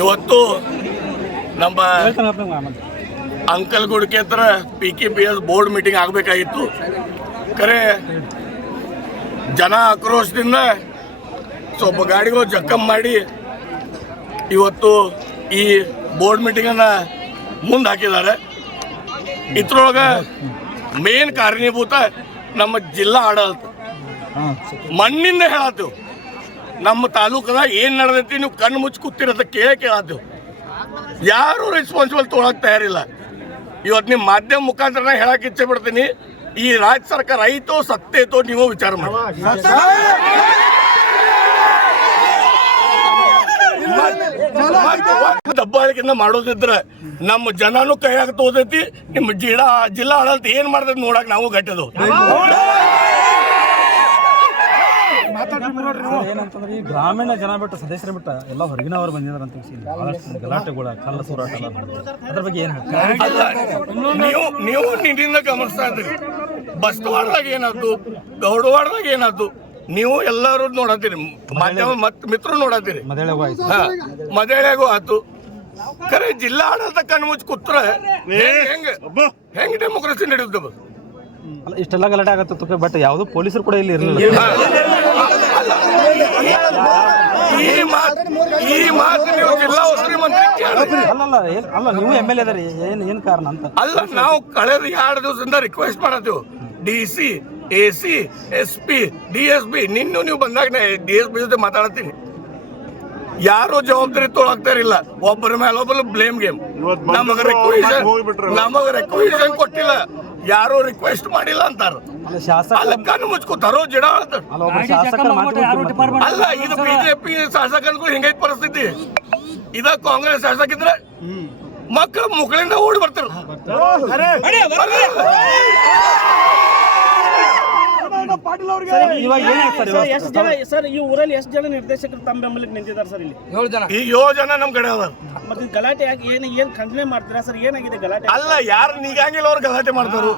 ಇವತ್ತು ನಮ್ಮ ಅಂಕಲ್ ಗುಡ್ಕೆ ಹತ್ರ P K P S board meeting ಆಗಬೇಕಾಗಿತ್ತು. ಖರೆ ಜನ ಆಕ್ರೋಶದಿಂದ ಸ್ವಲ್ಪ ಗಾಡಿಗಳು ಜಕ್ಕಮ್ ಮಾಡಿ ಇವತ್ತು ಈ ಬೋರ್ಡ್ ಮೀಟಿಂಗನ್ನು ಮುಂದೆ ಹಾಕಿದ್ದಾರೆ. ಇದ್ರೊಳಗೆ ಮೇನ್ ಕಾರಣೀಭೂತ ನಮ್ಮ ಜಿಲ್ಲಾ ಆಡಳಿತ. ಮಣ್ಣಿಂದ ಹೇಳತ್ತೇವೆ. ನಮ್ಮ ತಾಲೂಕದಾಗ ಏನು ನಡೆದೈತಿ ನೀವು ಕಣ್ಣು ಮುಚ್ಚಿ ಕೂತಿರೋದ ಕೇಳೇ ಕೇಳಾದ್ದು ಯಾರು ರೆಸ್ಪಾನ್ಸಿಬಲ್ ತೊಗೊಳಕ್ ತಯಾರಿಲ್ಲ. ಇವತ್ತು ನಿಮ್ಮ ಮಾಧ್ಯಮ ಮುಖಾಂತರ ಹೇಳಕ್ ಇಚ್ಛೆ ಪಡ್ತೀನಿ, ಈ ರಾಜ್ಯ ಸರ್ಕಾರ ಐತೋ ಸತ್ತೈತೋ ನೀವು ವಿಚಾರ ಮಾಡಿ. ದಬ್ಬಾಳಿಕೆಯಿಂದ ಮಾಡೋದಿದ್ರೆ ನಮ್ಮ ಜನನು ಕೈಯಾಗ ತೋದೈತಿ, ನಿಮ್ಮ ಜಿಲ್ಲಾ ಜಿಲ್ಲಾ ಆಡಳಿತ ಏನ್ ಮಾಡ್ತೈತಿ ನೋಡಕ್ ನಾವು ಗಟ್ಟದು ಏನಂತಂದ್ರೆ ಈ ಗ್ರಾಮೀಣ ಜನ ಬಿಟ್ಟು ಸದಸ್ಯರ ಬಿಟ್ಟ ಎಲ್ಲ ಹೊರಗಿನವರು ಬಂದಿದ್ದಾರೆ ಅಂತ ತಿಳಿಸಿ. ಬಹಳಷ್ಟು ಗಲಾಟೆಗಳ ಕಲ್ಲ ಸೂರಾಟ ಎಲ್ಲ ಅದ್ರ ಬಗ್ಗೆ ಏನು ನೀವು ನೀವು ನಿನ್ನಿಂದ ಗಮನಿಸ್ತಾ ಇದ್ರಿ. ಬಸ್ತವಾಡದಾಗ ಏನಾಯ್ತು ಗೌಡವಾಡದಾಗ ಏನಾದ್ದು? ನೀವು ಎಲ್ಲರೂ ನೋಡತ್ತೀರಿ ಮಾಧ್ಯಮ ಮತ್ ಮಿತ್ರರು ನೋಡತ್ತೀರಿ ಮದಳೆಗೂ ಹಾ ಮದೇಳೆಗೂ ಆತು ಖರೆ ಜಿಲ್ಲಾ ಆಡಳಿತ ಕಣ್ಣು ಮುಚ್ಚಿ ಕೂತ್ರ ಹೆಂಗ ಹೆಂಗ್ ಡೆಮೋಕ್ರಸಿ ನಡೆಯುತ್ತೆ ಅಲ್ಲ ಇಷ್ಟೆಲ್ಲ ಗಲಾಟೆ ಆಗತ್ತೆ ಬಟ್ ಯಾವುದು ಪೊಲೀಸರು ಕೂಡ ಇಲ್ಲಿ ಇರಲಿಲ್ಲ ಈ ಮಾತು ಈ ಮಾತು ನೀವು ಜಿಲ್ಲಾ ಉಸ್ತುವಾರಿ ಏನ್- ಅಲ್ಲ ನೀವು ಎಂ ಎಲ್ ಎದರಿ ಏನು ಏನ್ ಕಾರಣ ಅಂತ? ಅಲ್ಲ ನಾವು ಕಳೆದ ಎರಡು ದಿವಸದಿಂದ request ಮಾಡತ್ತೀವಿ. D C A C S P D S P ನಿನ್ನೂ ನೀವು ಬಂದಾಗ ಡಿ ಎಸ್ ಪಿ ಜೊತೆ ಮಾತಾಡ್ತೀನಿ ಯಾರು ಜವಾಬ್ದಾರಿ ತೊಗೊಳಕ್ತಾರಿಲ್ಲ ಒಬ್ಬರ ಮೇಲೆ ಒಬ್ಬರು ಬ್ಲೇಮ್ ಗೇಮ್ ನಮಗ ರೆಕ್ವಿಷನ್ ನಮಗ ರೆಕ್ವಿಷನ್ ಕೊಟ್ಟಿಲ್ಲ. ಯಾರು ರಿಕ್ವೆಸ್ಟ್ ಮಾಡಿಲ್ಲ ಅಂತಾರ. ಅಲ್ಲ ಅಲ್ಲ ಕಣ್ಣು ಮುಚ್ಕೋತಾರೋ ಜಿಡ ಅಲ್ಲ ಅಲ್ಲ ಇದು ಬಿಜೆಪಿ ಶಾಸಕರಿಗೂ ಹಿಂಗೈತ್ ಪರಿಸ್ಥಿತಿ. ಇದ ಕಾಂಗ್ರೆಸ್ ಶಾಸಕಿದ್ರೆ ಮಕ್ಕಳು ಮುಕ್ಕಳಿಂದ ಓಡಿ ಬರ್ತಾರ. ಪಾಟೀಲ್ ಏನಾಯ್ತು ಸರ್ ಇವಾಗ? ಎಷ್ಟು ಜನ ಸರ್ ಈ ಊರಲ್ಲಿ ಎಷ್ಟು ಜನ ನಿರ್ದೇಶಕರು ತಮ್ಮ ಬೆಂಬಲಕ್ಕೆ ನಿಂತಿದ್ದಾರೆ ಸರ್ ಇಲ್ಲಿ? ಈ ಯೋಜನೆ ನಮ್ ಕಡೆ ಅದ ಮತ್ತೆ ಗಲಾಟೆ ಯಾಕೆ ಏನು ಏನ್ ಖಂಡನೆ ಮಾಡ್ತೀರಾ ಸರ್? ಏನಾಗಿದೆ ಗಲಾಟೆ? ಅಲ್ಲ ಯಾರು ನೀಗಂಗಿಲ್ಲ ಅವ್ರು ಗಲಾಟೆ ಮಾಡ್ತಾರು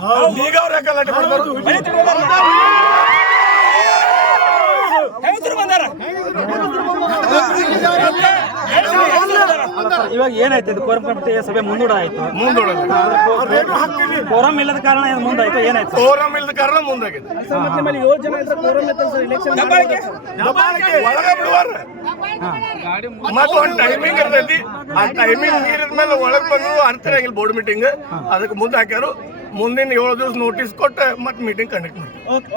ಈಗ ಅವ್ರ ಗಲಾಟೆ ಮಾಡ್ತಾರು ಸರ್, ಇವಾಗ ಏನಾಯ್ತು ಇದು ಕೋರಂ ಕಮಿಟಿ ಸಭೆ ಮುಂದೂಡ ಆಯ್ತು? ಕೋರಂ ಇಲ್ಲದ ಕಾರಣ ಏನು ಮುಂದಾಯ್ತು? ಏನಾಯ್ತು? ಕೋರಂ ಇಲ್ಲದ ಕಾರಣ ಮುಂದಾಗಿದೆ. ನಿಮ್ಮಲ್ಲಿ ಏಳು ಜನ ಇದ್ರೆ ಕೋರಂ ಎಲೆಕ್ಷನ್ ಒಳಗ ಬಿಡುವಾರ. ಟೈಮಿಂಗ್ ಇರ್ತೈತಿ. ಆ ಟೈಮಿಂಗ್ ಮೀರಿದ ಮೇಲೆ ಒಳಗ್ ಬಂದು ಅರ್ಥರಾಗಿಲ್ಲ ಬೋರ್ಡ್ ಮೀಟಿಂಗ್ ಅದಕ್ಕೆ ಮುಂದೆ ಹಾಕ್ಯಾರು. ಮುಂದಿನ ಏಳು ದಿವಸ ನೋಟಿಸ್ ಕೊಟ್ಟು ಮತ್ತೆ ಮೀಟಿಂಗ್ ಕಂಡಕ್ಟ್ ಮಾಡ್ತೀವಿ. ಓಕೆ.